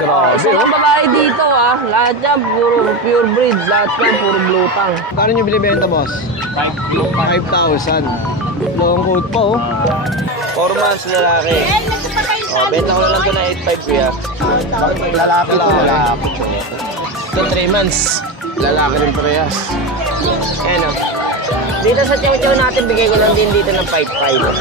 Grabe, Sa mga babae dito lahat yan puro pure breed, lahat yan puro blue tongue. Kano nyo binibenta, boss? 5,000. Long coat pa, oh. 4 months lalaki. Benta ko na lang ito na 8.5 kuya. Lalaki to, lalaki. Ito 3 months. Lalaki rin parehas. Ayan o. Dito sa chow-chow natin, bigay ko lang din dito ng 5.5.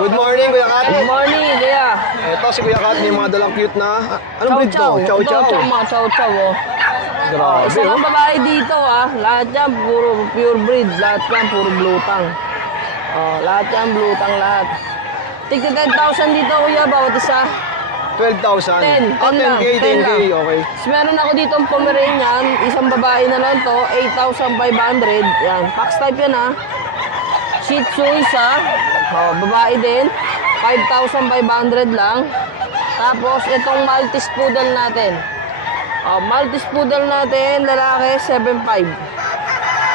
Good morning, Kuya Kat. Good morning, Kuya. Ito si Kuya Kat, may mga dalang cute na. Anong breed to? Chow Chow. Ito, mga chow-chow, Grabe, Sa oh. mga babae dito lahat yan puro pure breed, lahat yan puro blue tongue. Lahat yan blue tongue lahat. Tigta 10,000 dito, Kuya, bawat isa. 12,000. 10 10K, 10K, okay. So, meron ako dito ang Pomeranian, isang babae na lang to, 8,500. Yan, Fox type yan Shih Tzu isa, babae din, 5,500 lang. Tapos itong Maltese Poodle natin. Maltese Poodle natin, lalaki, 7,500.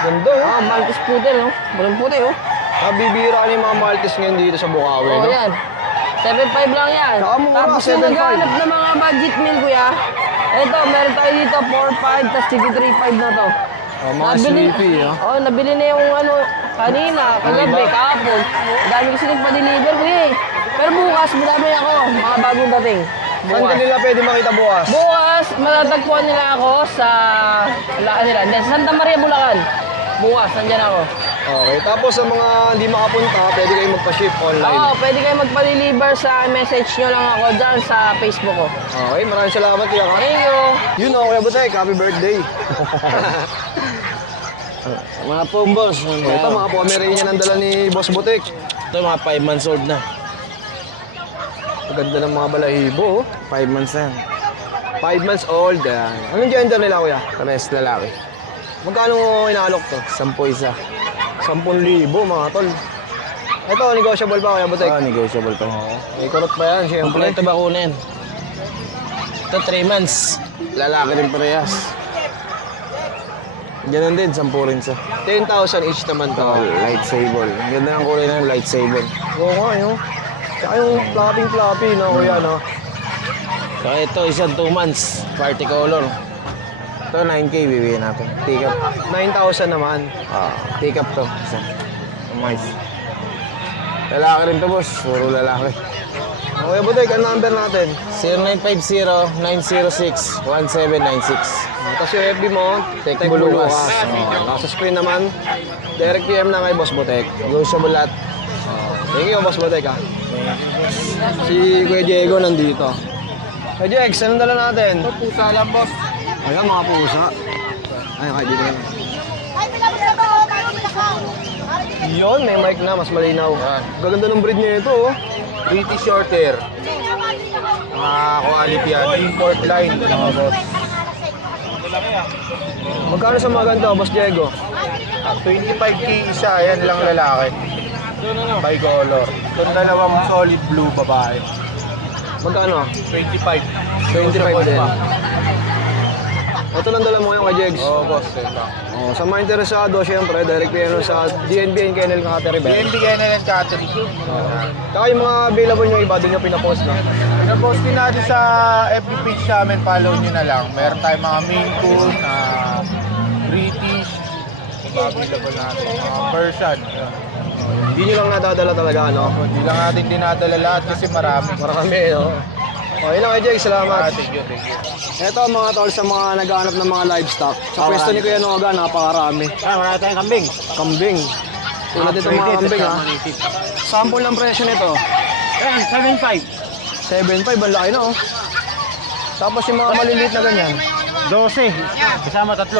Ganda, oh. Maltese Poodle, Walang puti, Nabibira ka ng mga Maltese ngayon dito sa Bukawi, no? yan. 7,500 lang yan. Saka mura, Tapos yung 7,500. naghahanap ng mga budget meal, Kuya. Ito, meron tayo dito, 4,500, tapos tig 3,500 na to. Mga sleepy, no? Nabili na yung kanina, kagabi, kahapon. Dami kasi nagpa-deliver, Kuya. Pero bukas, madami ako, mga bagong dating. Saan ka nila pwede makita bukas? Bukas, matatagpuan nila ako sa Santa Maria, Bulacan. Bukas, nandyan ako. Okay, tapos sa mga hindi makapunta, pwede kayo magpa-ship online. Pwede kayo magpa-deliver sa message nyo lang ako dyan sa Facebook ko. Okay, maraming salamat, Kuya Kat. Thank you. Yun, Kuya Butek, happy birthday. Mga pumbos. Ito, mga Pomeranian ang dala ni Boss Butek. Ito mga 5 months old na. Ang ganda ng mga balahibo, oh. 5 months na yan. 5 months old, yan. Anong gender nila, Kuya? Parehas lalaki. Magkano inaalok to? 10 isa. 10,000 mga tol. Ito, negotiable ba, Kuya Butek? Negotiable pa. May kurot pa yan, siyempre. Kompleto bakuna yan. Ito 3 months. Lalaki rin parehas. Ganun din, 10 rin siya. 10,000 each naman to. Lightsaber. Ang ganda ng kulay ng lightsaber. Oo nga, yun. Tsaka yung flopping, no, Kuya, no? So ito, isang 2 months. Party color. Ito, 9K bibigyan natin. Take up. 9,000 naman. Take up to. Isa. Mais. Lalaki rin to, boss. Puro lalaki. Kuya Butek, ang number natin? 0950-906-1796. Tapos yung FB mo, Tech Bulukas. Bulukas. Nasa screen naman, direct PM na kay Boss Butek. Negotiable lahat. Thank you, Boss Butek, Si Kuya Diego nandito. Kuya Jex, anong dala natin? Pusa lang, boss. Ayan, mga pusa. Ayun, kaya dito yan. Yun, may mic na, mas malinaw. Gaganda ng breed niya ito, oh. British Shorthair. Quality yan. Import line. Boss. Magkano sa mga ganito, Boss Diego? 25K isa. Yan lang lalaki. Bicolor. Itong dalawang solid blue babae. Magkano? 25. 25 din. Ito lang dala mo ngayon kay Jegs. Oo, boss. Ito. Sa mga interesado, syempre, direct PM sa DNB and Kennel Catering. BNB Kennel and Catering. Saka yung mga available nyo iba, doon nyo pinapost na. Pinapost din natin sa FB page namin. Follow nyo na lang. Meron tayong mga Maine Coon, British. Available natin. Persian. Hindi nyo lang nadadala talaga, no? Hindi lang natin dinadala lahat kasi marami. Marami, no? Okay lang kay Jegs, salamat. Thank you. Ito mga tol sa mga naghahanap ng mga livestock. Sa pwesto ni Kuya Noga, napakarami. Marami tayong kambing. Kambing. Tulad dito mga kambing, ha? Sample ng presyo nito. 7.5. 7.5, ang laki na, oh. Tapos yung mga maliliit na ganyan. 12. Kasama 3.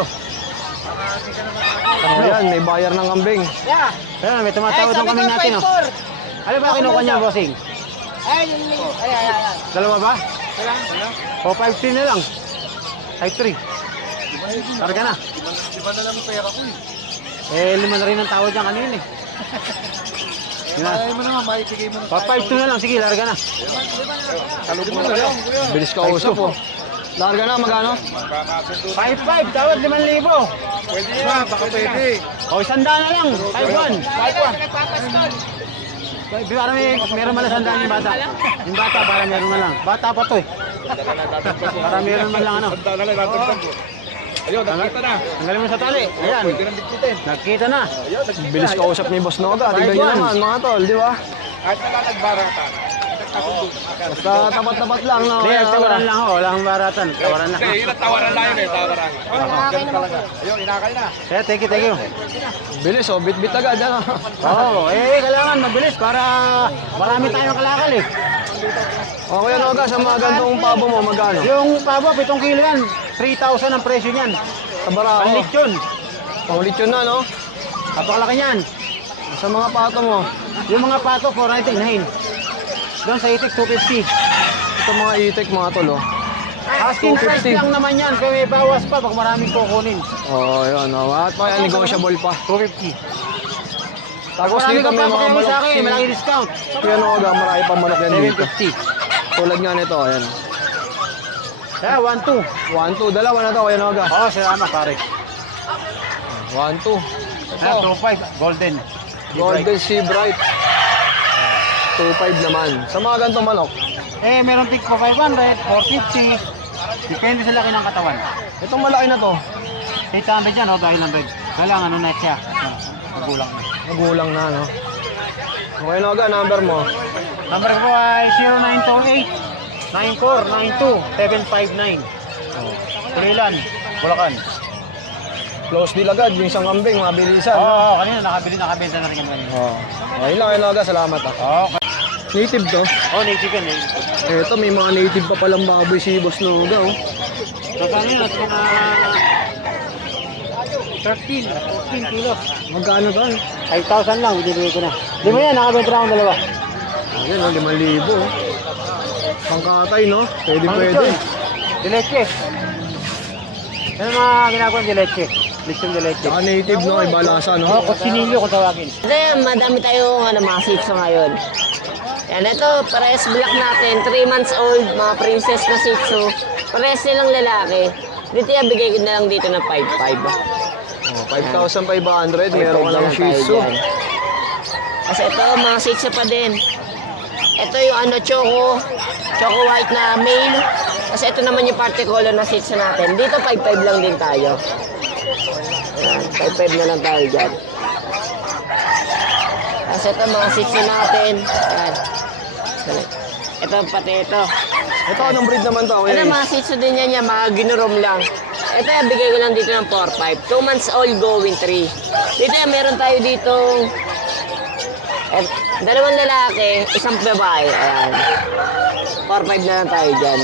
Ayan, may bayar ng kambing. Ayan, may tumatawad ng kambing natin, oh. Ano ba kinuha niya, bossing? Ay. Dalawa ba? O, 5-3 na lang. 5-3. Karga na. Iba na lang pera ko Lima na rin ang tawad niya kanina, Malay mo naman, maibigay mo na 5-2 na lang, sige, larga na. Talog mo na lang, kuya. Bilis ka usap, oh. Larga na, magkano? 5-5, tawad 5,000. Pwede yan, baka pwede. O, 100 na lang, 5-1. Para meron man lang sandaan yung bata. Yung bata, para meron man lang. Bata pa to eh. Para meron man lang ano. Ayun, nakita na. Tanggalin mo sa tali. Ayan. Pwede nang bitbitin. Nakita na. Bilis kausap ni Boss Noga. Tignan nyo naman mga tol, di ba? Kahit na nagbarata. Nagkasundo. Basta tapat-tapat lang, no? Hindi, tawaran lang ho. Wala akong baratan. Tawaran lang. Hindi, yun ang tawaran lang yun eh. Tawaran. Ganun talaga. Ayun, inakay na. Kaya, thank you. Bilis, oh. Bit-bit agad, ano? Oo, kailangan mabilis para marami tayong kalakal eh. O, Kuya Noga, sa mga gantong pabo mo, magkano? Yung pabo, 7 kilo yan. 3,000 ang presyo niyan. Sa Barako. Panlit yun. Pangulit yun na, no? Napakalaki niyan. Sa mga pato mo, Yung mga pato, 499. Doon sa itik, 250. ito mga itik, mga tol, oh. Asking price 250. lang naman yan. Kaya may bawas pa pag maraming kukunin. Oh, yun, oh. At pa yan, negotiable pa. 250. Tapos Marami dito ka may pa mga pakialam manok sa akin. si Malaki discount. Kuya Noga, marami pa manok yan dito. 750. Tulad nga nito, ayan. Kaya, 1-2. 1, 2, dalawa na to, Kuya Noga. Oo, salamat pare. 1, 2. Ah, Ito, 2.5. Golden. Golden Sea Bright. 2.5 naman. Sa mga gantong manok, Meron tig po 500, 450. Depende sa laki ng katawan. itong malaki na to, 800 yan, dahil 100. Kailangan ano na siya. Magulang na. magulang na, no? Kuya Noga, number mo. Number ko ay 0928 9492 759. Kulilan, Bulacan. Close deal agad, yung isang kambing, mabilisan. Oo, kanina nakabenta na rin kami kanina. Oh. Okay lang, Kuya Noga, salamat ah. Okay. Native to. Oh, native yan eh. Ito, may mga native pa palang baboy si Boss Noga, oh. So, kanina, at mga 13 kilos. Magkano to? 5,000 lang, binibigay ko na. Di mo yan, nakabenta na akong dalawa. Ayan, oh, 5,000, oh. Pangkatay, no? Pwede, Pang pwede. lechon. Dileche. Yan ang mga ginagawa ng dileche. Lechon dileche. Saka native, no? Iba lasa, no? Oo, kutsinilyo kung tawagin. Kasi madami tayong mga sitso ngayon. Yan, ito, pares black natin, 3 months old, mga princess na sitso. Pares nilang lalaki. Dito yan, bigay ko na lang dito ng 5,500. Oh, 5,500, meron ka lang Shih Tzu. Kasi ito, mga sitso pa din. Ito yung ano, choco white na male. Kasi ito naman yung party color na sitso natin. Dito 5,500 lang din tayo. Ayan, 5,500 na lang tayo dyan. Kasi ito mga sitso natin. Ayan. Ito pati ito. Ito, anong breed naman to? Ano mga sitso din yan, mga ginurom lang. Ito yung bigay ko lang dito ng 4,500. 2 months old going 3. Dito yan, meron tayo ditong dalawang lalaki, isang babae. Ayan. 4,500 na lang tayo dyan.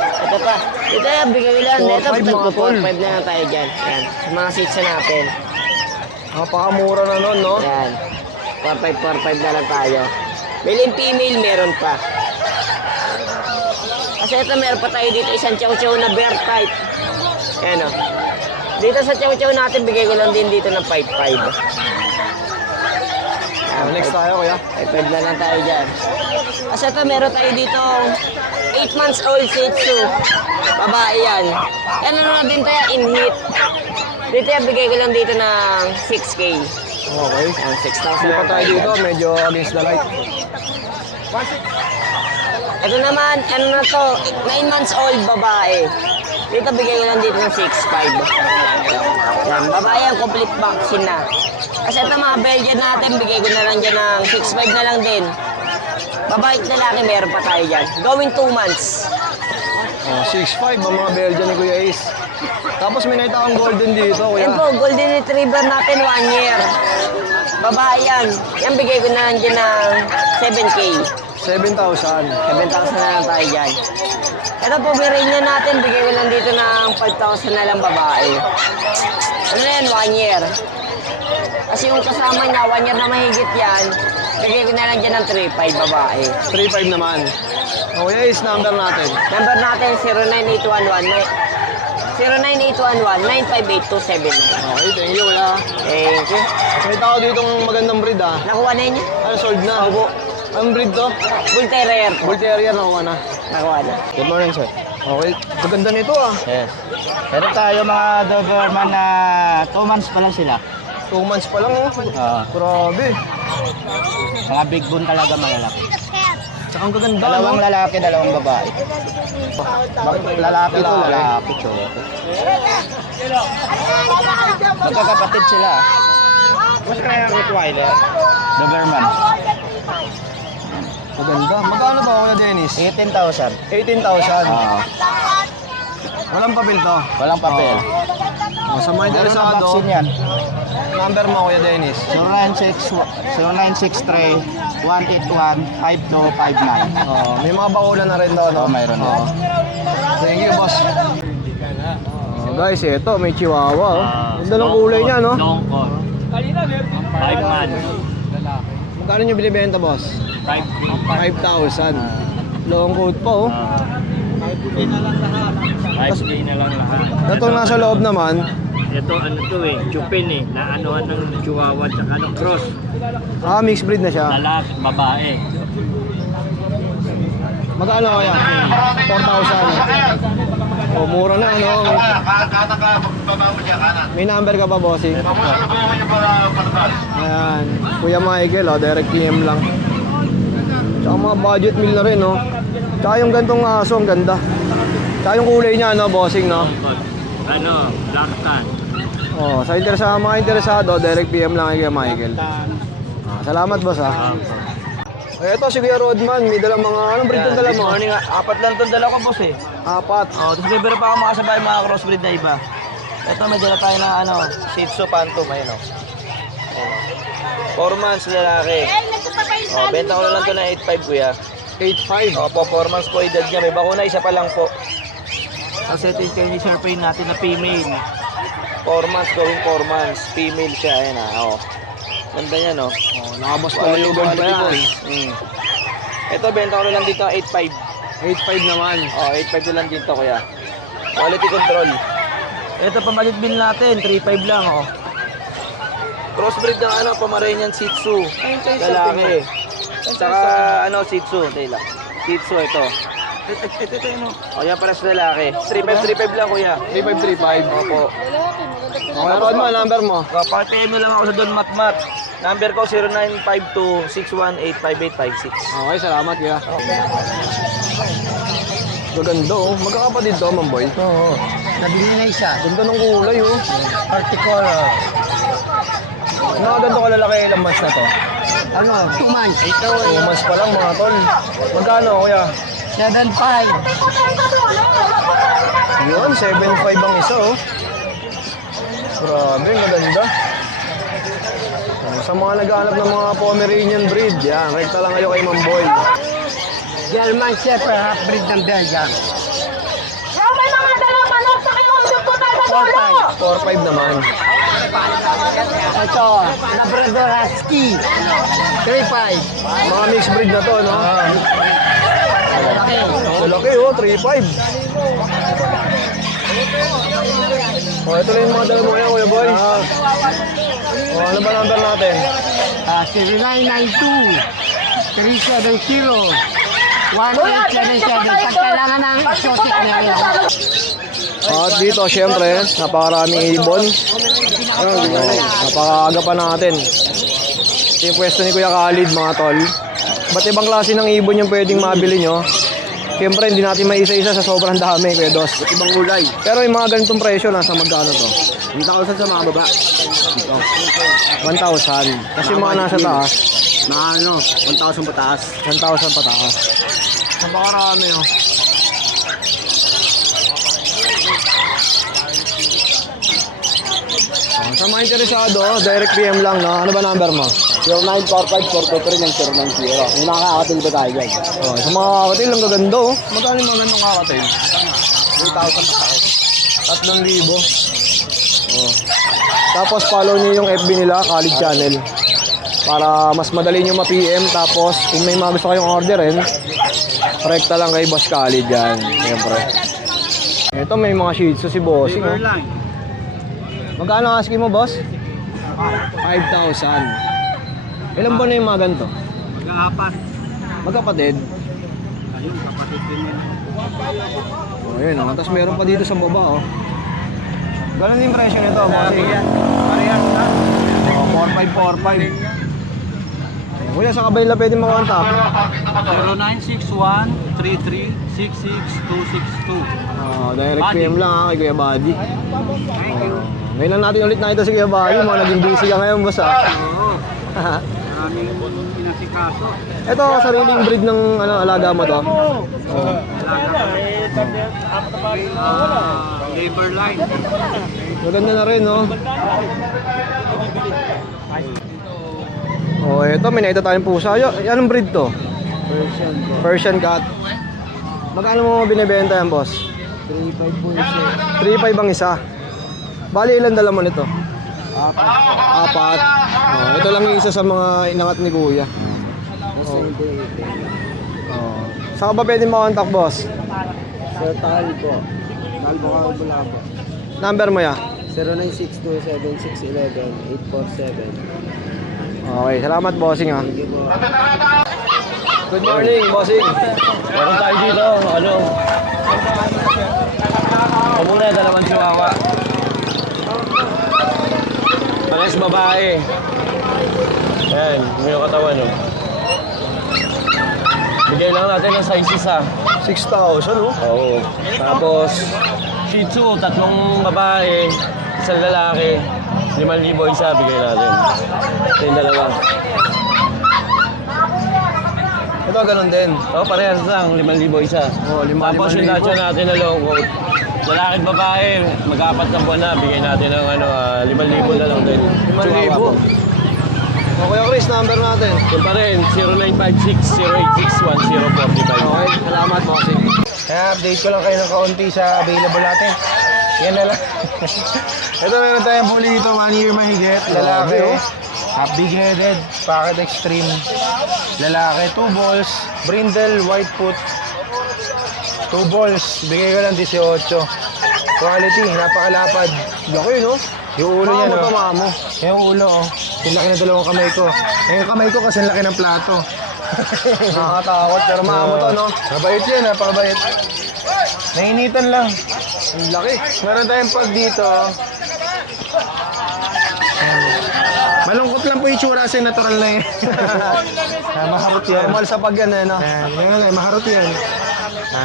Ito pa. Ito yan, bigay ko lang. Ito, 4,500 mga tol. 4,500 na lang tayo dyan. Ayan. Sa mga sitso natin. Napakamura na nun, no? Ayan. 4,500 na lang tayo. Male and female, meron pa. Kasi ito, meron pa tayo dito isang chow-chow na bear type. Ayan o. Dito sa chow-chow natin, bigay ko lang din dito ng 5,500. Next tayo, kuya. 5,500 na lang tayo dyan. Kasi ito, meron tayo dito 8 months old Shih Tzu. Babae yan. Yan ano na din tayo, in heat. Dito yan, bigay ko lang dito ng 6K. Okay. Ang 6,000 Hindi pa na tayo dito, medyo against the light. Ito naman, ano na to, 9 months old babae. Dito bigay ko lang dito ng 6,500. Yan, babae ang complete vaccine na. Kasi ito mga Belgian natin, bigay ko na lang dyan ng 6,500 na lang din. Babae at lalaki, meron pa tayo dyan. Going 2 months. Oh, 6'5", ang mga Belgian ni Kuya Ace. Tapos may nakita kang golden dito, kuya. Yan po, golden retriever natin, 1 year. Babae yan. Yan bigay ko na lang dyan ng 7K. 7,000. 7,000 na lang tayo dyan. Ito po, Pomeranian natin, bigay ko lang dito ng 5,000 na lang babae. Ano na yan, 1 year. Kasi yung kasama niya, 1 year na mahigit yan, bigay ko na lang dyan ng 3,500 babae. 3,500 naman. Oh, Kuya Ace, number natin. Number natin, 09811-958-279. Okay, thank you, kuya. Thank you. May tao ditong magandang breed, ah. Nakuha na niya? Ano, sold na? Opo. Anong breed to? Bull Terrier. Bull Terrier, nakuha na. Nakuha na. Good morning, sir. Okay, maganda nito, ah. Yes. Meron tayo mga Doberman na 2 months pa lang sila. 2 months pa lang, oh. Oo. Grabe. Mga big bone talaga malalaki. Tsaka ang gaganda, Dalawang no? lalaki, dalawang babae. Lalaki to, lalaki to. Magkakapatid sila. Mas kaya ang Rottweiler? Doberman. Maganda. Magkano to, Kuya Dennis? 18,000. 18,000. Ah, Walang papel to. walang papel. Sa mga Meron na interesado, vaccine yan. number mo, Kuya Dennis. 0961-181-5259. May mga bakulan na rin doon, no? Oo, mayroon na. Thank you, boss. Guys, ito, may chihuahua, oh. Ganda ng kulay niya, no? Long coat. 5 man. Magkano nyo binibenta, boss? 5,000. Long coat po, oh. 5K na lang lahat. Ito nasa loob naman, Ito ano to eh, chupin eh, na anuhan ng chihuahua at saka ng cross. mixed breed na siya. Lalaki, babae. Magkano kaya? 4,000. Oh, mura na, ano? May number ka pa, bossing? Ayan. Kuya Michael, oh, direct PM lang. Tsaka mga budget meal na rin, no? Tsaka yung gantong aso, ang ganda. Tsaka yung kulay niya, no, bossing, no? Long coat. Ano, black tan. Oh, sa mga interesado, direct PM lang kay Kuya Michael. Salamat, boss, ha? Ito, si Kuya Rodman, may dalang mga, anong breed yung dala mo? Morning, apat lang itong dala ko, boss eh. 4. Oh, tapos libre pa ako makasabay mga crossbreed na iba. Ito, may dala tayo na ano, Shih Tzu Phantom, ayun o. 4 months lalaki. Oh, benta ko na lang ito na 8.5 kuya. 8.5. Opo, 4 months po edad niya. May bakuna, isa pa lang po. Tapos ito yung Chinese Sharpei natin na female. 4 months, going 4 months. Female siya, ayun ah. Oh. Ganda niya, no? Oh, nakabas pala yung gold pa yan. Ito, benta ko na lang dito 8.5. 8.5 naman. Oh, 8.5 na lang dito kuya. Quality control. Ito pamalit bill natin, 3.5 lang oh. Crossbreed ng ano, Pomeranian Shih Tzu. Lalaki. Saka ano, Shih Tzu, tayo lang. Shih Tzu ito. Ito no. Oh, yan para sa lalaki. 3.5 lang kuya. 3535. Opo. Okay, Rodman, number mo. Pag-PM na lang ako sa Don Matmat. Number ko 0952-618-5856. Okay, salamat, kuya. Gaganda, oh. Magkakapatid to, Mamboy. Oo. Nabili na isa. Ganda ng kulay, oh. Particular. Ganito kalalaki, ilang months na to? Ano? 2 months. 2 months pa lang, mga tol. Magkano, kuya? 7.5. Yun, 7.5 ang isa, oh. Grabe, maganda. Sa mga naghahanap ng mga Pomeranian breed, yan, rekta lang kayo kay Mamboy. German Shepherd, half-breed ng Belgium. Yung may mga dalang manok sa kayong duputan sa dulo! 4.5 naman. Ito, Labrador Husky. 3.5. Mga mixed breed na to, no? Malaki, oh, 3.5. Oh, ito lang yung mga dala mo ngayon, Kuya Boy. Oh, ano ba number natin? 0992-370-1877. Pag kailangan ng exotic na rin. At dito, syempre, napakaraming ibon. Ayun, napakaaga pa natin. Ito yung pwesto ni Kuya Khalid, mga tol. Ba't ibang klase ng ibon yung pwedeng mabili nyo? Siyempre, hindi natin maisa-isa sa sobrang dami, Kuya Dos. Ibang kulay. Pero yung mga ganitong presyo, nasa magkano to? 1,000 sa mga baba. 1,000. Kasi yung mga nasa taas, Mga ano, 1,000 pataas. 1,000 pataas. Napakarami, oh. Sa mga interesado, direct PM lang, no? Ano ba number mo? 0945-423-990. May mga kakatil ba tayo dyan? Oh, sa mga kakatil, ang gaganda, oh. Magkano yung mga ganitong kakatil? 3,000. Oh. Tapos follow niyo yung FB nila, Khalid Channel. Para mas madali niyo ma-PM. Tapos kung may mga gusto kayong orderin, rekta lang kay Boss Khalid yan. Siyempre. Ito may mga Shih Tzu si Bossing, oh. Magkano ang asking mo, boss? 5,000. Ilan ba na yung mga ganito? Mag-aapat. Magkapatid? Ayun, kapatid din yan. Oh, yun, oh. Tapos meron pa dito sa baba, oh. Ganun din presyo nito, bossing. Parehas na. Oh, 4,545. Kuya, sa kabay nila pwede makontak? 0961-33-66262. Direct PM lang ha, kay Kuya Buddy. Ngayon lang natin ulit nakita si Kuya Buddy. Mga naging busy ka ngayon, boss ha. Maraming pinasikaso. Ito, sariling breed ng alaga mo to. Labor line. Maganda na rin, no? Oh, ito, may nakita tayong pusa. Anong breed to? Persian cat. Magkano mo binibenta yan, boss? 3.5 po isa. 3.5 ang isa. Bali, ilan dala mo nito? Apat. Oh, ito lang yung isa sa mga inangat ni Kuya. Oh. Saan ka ba pwede makontak, boss? Sir Tal po. Tal po ka po lang po. Number mo ya? 0962-7611-847. Okay, salamat, bossing ha. Thank you po. Good morning, bossing. Meron tayo dito, Kumuna yung dalawang chihuahua. Pares babae. Ayan, yung katawan nyo. Bigay lang natin ng size isa. 6,000, oh. Oo. Tapos, Shih Tzu, 3 babae, 1 lalaki, 5,000 isa, bigay natin. Ito yung dalawa. Ito, ganun din. Oo, parehas lang, 5,000 isa. Oo, 5,000. Tapos yung nacho natin na long coat. Lalaki at babae, mag-apat na buwan na, bigay natin ng 5,000 na lang din. 5,000. O, Kuya Chris, number natin. Yung pa rin, 0956-086-1045. Okay, salamat, bossing. Kaya update ko lang kayo ng kaunti sa available natin. Yan na lang. Ito meron tayong bully dito, 1 year mahigit. Lalaki. Big headed, pocket extreme. Lalaki, 2 balls. Brindle, white foot. 2 balls. Bigay ko lang 18. Quality, napakalapad. Laki, no? Yung ulo niya, Mamo no? to, mamo. Yung ulo, oh. Yung laki ng dalawang kamay ko. Yung kamay ko kasi laki ng plato. Nakakatakot, pero mamo to, no? Mabait yan, napakabait. Nainitan lang. Ang laki. Meron tayong pag dito. Malungkot lang po yung tsura kasi natural na yun. Maharot yan. Normal sa pag yan, eh, no? Yan, maharot yan.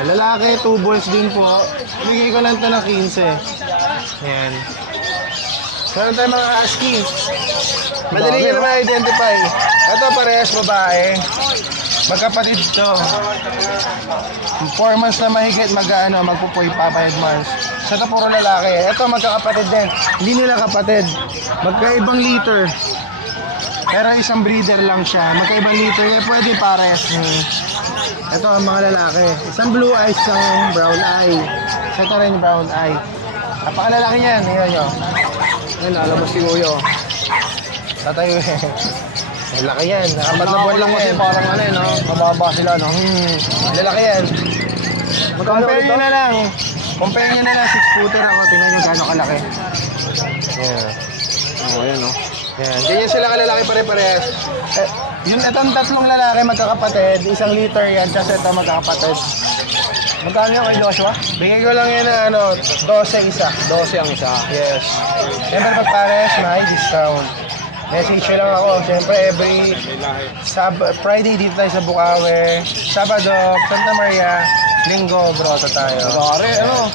Lalaki, 2 balls din po. Bigay ko lang ito ng 15. Yan. Meron tayong mga husky. Madali nyo naman identify. Ito parehas babae. Magkapatid to. 4 months na mahigit magpupoy pa 5 months. Sa ito puro lalaki. Ito magkakapatid din. Hindi nila kapatid. Magkaibang liter. Pero isang breeder lang siya. Magkaibang liter. Kaya pwede pares. Ito ang mga lalaki. Isang blue eye, isang brown eye. Ito rin brown eye. Napakalalaki niyan. Tingnan nyo. Ayun, lalabas si Kuya. Tatayo eh. Ang laki yan. Nakapat na buwan lang kasi yan. parang ano, no? Mababa sila, no? Lalaki yan. Magkano Compare ulit nyo to? na lang. Compare nyo na lang. 6-footer ako. Tingnan nyo gano'ng kalaki. Ayan. Oh, ayan, no? Yan. Ganyan sila kalalaki pare-parehas. Yung itong 3 lalaki magkakapatid. 1 liter yan. Tapos ito magkakapatid. Magkano yung kay Joshua? Bigay ko lang yan na 12 isa. 12 ang isa. Yes. Siyempre pag pares, may discount. Message nyo lang ako. Siyempre every Friday dito tayo sa Bukawi. Sabado, Santa Maria. Linggo, Grotto tayo. Pare, ano?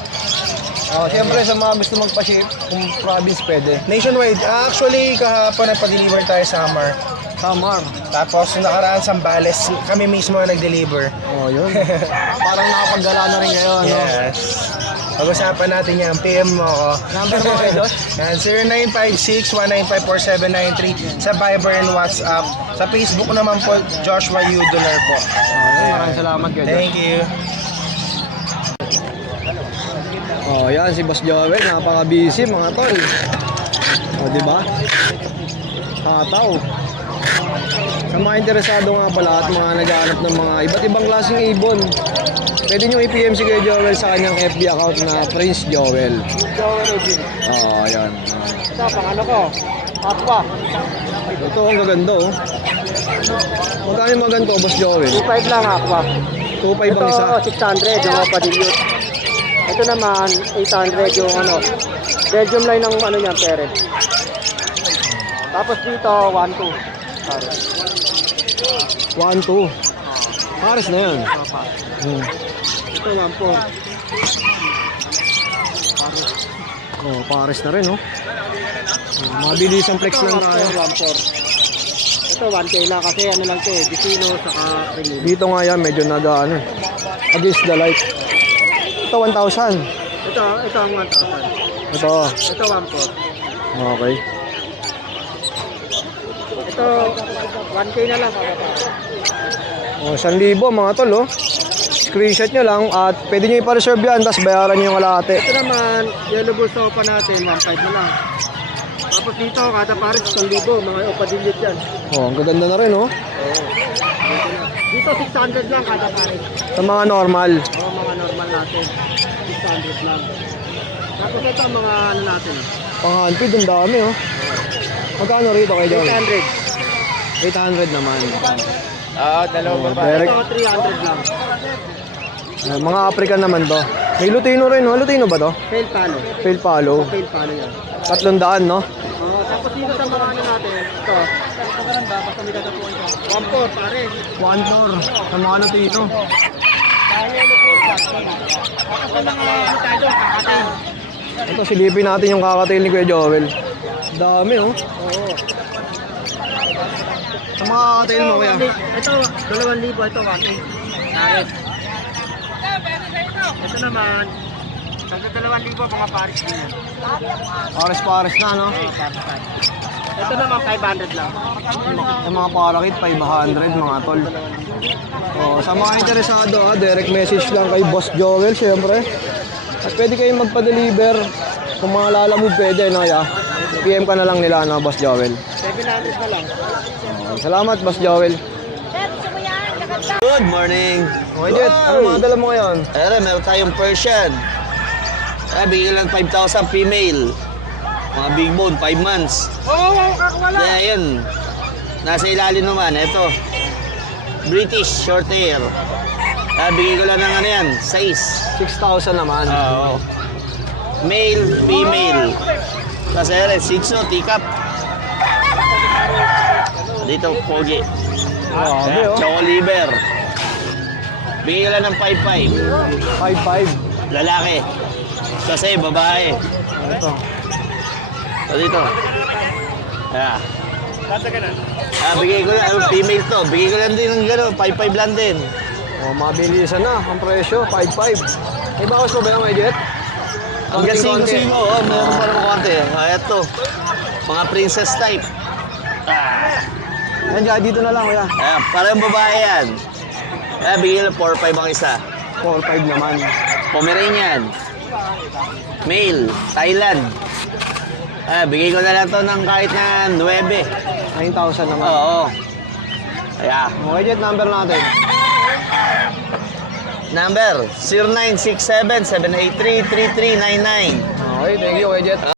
Siyempre sa mga gusto magpa-ship, kung province pwede. Nationwide. Actually, kahapon nagpa-deliver tayo sa Samar. Samar. Tapos yung nakaraan Sambales, kami mismo ang nag-deliver. Oh, yun. Parang nakapaggala na rin kayo, ano? Yes. Pag-usapan natin yan. PM mo ako. Number mo kayo, Josh? Yan, 0956-195-4793 sa Viber and WhatsApp. Sa Facebook naman po, Joshua Udolar po. Maraming salamat kayo, Josh. Thank you. Oh, yan si Boss Joel, napaka-busy mga tol. Oh, di ba? Tataw. Sa mga interesado nga pala at mga naghahanap ng mga iba't ibang klaseng ibon, pwede nyo i-PM si Kuya Joel sa kanyang FB account na Prince Joel. Oh, yan. Tapang ano ko? Aqua. Ito ang gaganda, oh. Magkano yung mga ganito, Boss Joel? 2.5 lang Aqua. 2.5 ang isa. Ito 600 yung mga padilyot. Ito naman 800 yung ano. Belgium line ng ano niya, parent. Tapos dito 1.2. 1.2. Pares na yan. Hmm. Ito 1.4. Oh, pares na rin, oh. Mabilis ang flex lang tayo. 1.4. Ito 1K lang kasi ano lang to, Dicino saka Cream. Dito nga yan, medyo nag-ano, against the light. Ito, 1,000. Ito ang 1,000. Ito, Ito 1.4. okay. Ito 1K na lang pababa. Oh, 1,000 mga tol, oh. Screenshot nyo lang at pwede nyo ipa-reserve yan, tapos bayaran nyo yung kalahati. Ito naman, yellow bull sofa natin, 1.5 na lang. Tapos dito, kada pares 1,000, mga opadilit yan. Oh, ang gaganda na rin, oh. Dito 600 lang kada pares. Sa mga normal. Mga normal natin. 600 lang. Tapos ito mga ano natin. Pang-handpid, ang dami, oh. Magkano rito kayo dyan? 800. 800 naman. Dalawang babae. Direct. Ito 300 lang. Mga African naman to. May Lutino rin, oh. Lutino ba to? Fail palo. Fail follow. Fail palo yan. 300, no? Tapos dito sa mga ano natin. Ito. Ito ka rin ba? Basta may dadapuan ka. 1.4 pare. 1.4 sa mga Lutino. Tapos may mga ano tayo, kakatayin. Ito, silipin natin yung kakatail ni Kuya Joel. Dami, oh. Oo. Sa mga kakatail mo, Kuya. Ito, 2,000. Ito 1.8. Pares. Ito naman, hanggang 2,000 mga pares din yan. Pares-pares na, no? Ito naman 500 lang. Yung mga parakit, 500 mga tol. Oh, sa mga interesado, direct message lang kay Boss Joel, syempre. At pwede kayong magpa-deliver. Kung mga lalamove pwede, no, ya? PM ka na lang nila, no, Boss Joel. 700 na lang. Salamat, Boss Joel. Good morning. Okay, Jet, ano mga dala mo ngayon? Meron tayong Persian. Bigyan lang 5,000 female. Mga big bone, 5 months. Kaya yun. Nasa ilalim naman, ito. British short hair. Bigyan ko lang ng ano yan, size. 6,000 naman. Oo. Male, female. Tapos ayun, Shih Tzu, teacup. Dito, pogi. Grabe, oh. Choco liver. Bigyan ko lang ng 5,500. 5,500. Lalaki. Kasi babae. Ito. So dito. Bigay ko lang, female to. Bigay ko lang din ng gano'n, 5,500 lang din. Oh, mabilisan na ang presyo, 5,500. May bawas mo ba yung Jet? Hanggang Konti-konti. 5,500, meron pa naman konti. Ito, mga princess type. Yan, dyan, dito na lang, Kuya. Parang babae yan. Bigay lang 4,500 ang isa. 4,500 naman. Pomeranian. Male, Thailand. Bigay ko na lang to ng kahit na 9. 9,000 naman. Oo. Kaya, Okay, Jet, number natin. number 0967-783-3399. Okay, thank you, Kuya Jet.